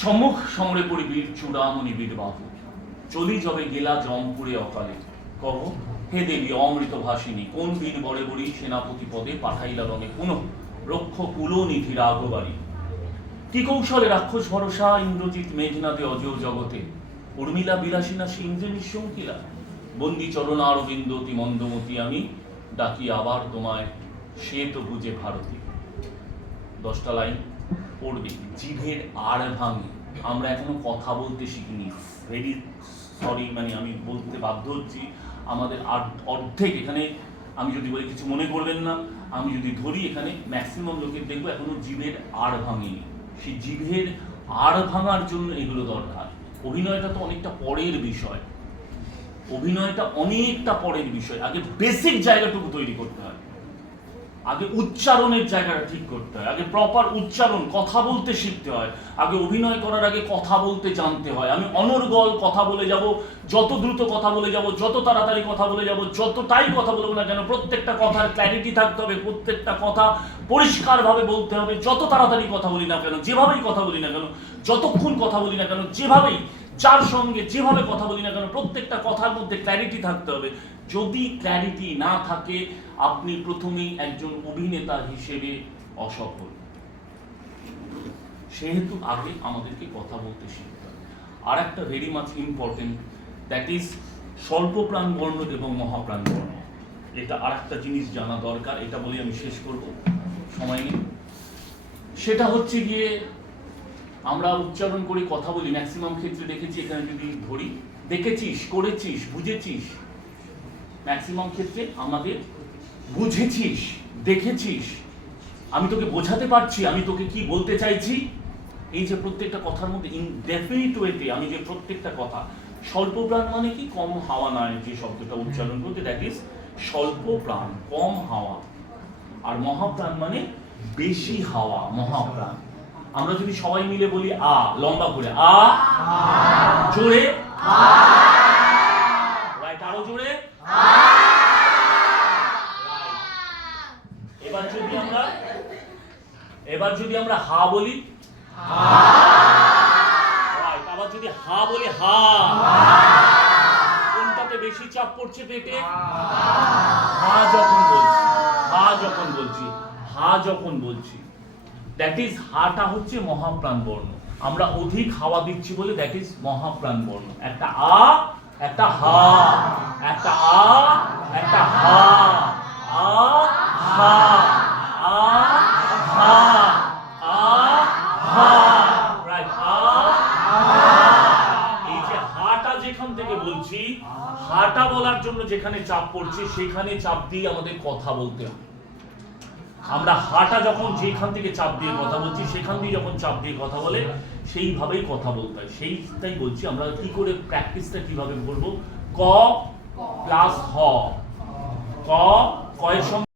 সম্মুখ সমরে পড়িবীর চূড়ামণি বীর বাহু, চলি যবে গেলা জমপুরে অকালে, কহ হে দেবী অমৃত ভাসিনী, কোন বীর বড়ে বড়ি সেনাপতি পদে পাঠাইলা রঙে পুনঃ রক্ষ কুলনিধি রাঘবাড়ি। কি কৌশলে রাক্ষস ভরসা ইন্দ্রজিৎ মেঘনাদে অজয় জগতে, উর্মিলা বিলাসিনা সিন্ধে নিঃশঙ্কিলা, বন্দি চরণ অরবিন্দ অতি মন্দমতি আমি, ডাকি আবার তোমায় শ্বেত বুঝে ভারতী। 10টা লাইন পড়বে। জিভের আড় ভাঙে, আমরা এখনো কথা বলতে শিখিনি। ভেরি সরি, মানে আমি বলতে বাধ্য হচ্ছি, আমাদের অর্ধেক এখানে, আমি যদি বলি কিছু মনে করবেন না, আমি যদি ধরি এখানে ম্যাক্সিমাম লোকের দেখবো এখনো জিভের আড় ভাঙেনি। সেই জিভের আড় ভাঙার জন্য এগুলো দরকার। অভিনয়টা তো অনেকটা পরের বিষয়, অভিনয়টা অনেকটা পরের বিষয়। আগে বেসিক জায়গাটুকু তৈরি করতে হয়, আগে উচ্চারণের জায়গাটা ঠিক করতে হয়, আগে প্রপার উচ্চারণ, কথা বলতে শিখতে হয়, আগে অভিনয় করার আগে কথা বলতে জানতে হয়। আমি অনর্গল কথা বলে যাব, যত দ্রুত কথা বলে যাব, যত তাড়াতাড়ি কথা বলে যাব, যতটাই কথা বলবো না কেন, প্রত্যেকটা কথার ক্ল্যারিটি থাকতে হবে, প্রত্যেকটা কথা পরিষ্কারভাবে বলতে হবে। যত তাড়াতাড়ি কথা বলি না কেন, যেভাবেই কথা বলি না কেন, যতক্ষণ কথা বলি না কেন, যেভাবেই, যার সঙ্গে যেভাবে কথা বলি না কেন, প্রত্যেকটা কথার মধ্যে ক্ল্যারিটি থাকতে হবে। যদি ক্ল্যারিটি না থাকে, আপনি প্রথমেই একজন অভিনেতা হিসেবে অসফল। সেহেতু আগে আমাদেরকে কথা বলতে শিখতে হবে। আর একটা very much important, that is স্বল্প প্রাণ বর্ণ এবং মহাপ্রাণ বর্ণ। এটা আর একটা জিনিস জানা দরকার, এটা বলে আমি শেষ করব, সময় নেই। সেটা হচ্ছে গিয়ে, আমরা উচ্চারণ করে কথা বলি, ম্যাক্সিমাম ক্ষেত্রে দেখেছি, এখানে যদি ধরি, দেখেছিস, করেছিস, বুঝেছিস, ম্যাক্সিমাম ক্ষেত্রে আমাদের বুঝেছিস, দেখেছিস, আমি তোকে বোঝাতে পারছি, আমি তোকে কি বলতে চাইছি, এই যে প্রত্যেকটা কথার মধ্যে ইনডেফিনিট ওয়েতে আমি যে প্রত্যেকটা কথা, স্বল্প প্রাণ মানে কি, কম হাওয়া নয়, যে শব্দটা উচ্চারণ করতে, দ্যাট ইজ স্বল্প প্রাণ, কম হাওয়া। আর মহাপ্রাণ মানে বেশি হাওয়া, মহাপ্রাণ। আমরা যদি সবাই মিলে বলি আ, লম্বা করে আ, জোরে রাইট, আরো জোরে। এবার যদি আমরা হা বলি, রাইট, আবার যদি হা বলি হা, কোনটাতে বেশি চাপ পড়ছে পেটে? হা যখন বলছি, হা যখন বলছি, হা যখন বলছি, দ্যাট ইজ হাটা হচ্ছে মহাপ্রাণ বর্ণ। আমরা অধিক হাওয়া দিচ্ছি বলে দ্যাট ইজ মহাপ্রাণ বর্ণ। একটা আ, একটা হা, একটা আ, একটা হা, আ হা, আ হা, আ হা, রাইট, আ হা। এই যে হাটা যেখান থেকে বলছি, হাটা বলার জন্য যেখানে চাপ পড়ছে, সেখানে চাপ দিয়ে আমাদের কথা বলতে হবে। আমরা হাটা যখন যেখান থেকে চাপ দিয়ে কথা বলছি, সেখান দিয়ে যখন চাপ দিয়ে কথা বলে, সেইভাবেই কথা বলতে হয়। সেইটাই বলছি আমরা কি করে, প্র্যাকটিসটা কিভাবে করব। ক প্লাস হ, ক, কয়ের সঙ্গে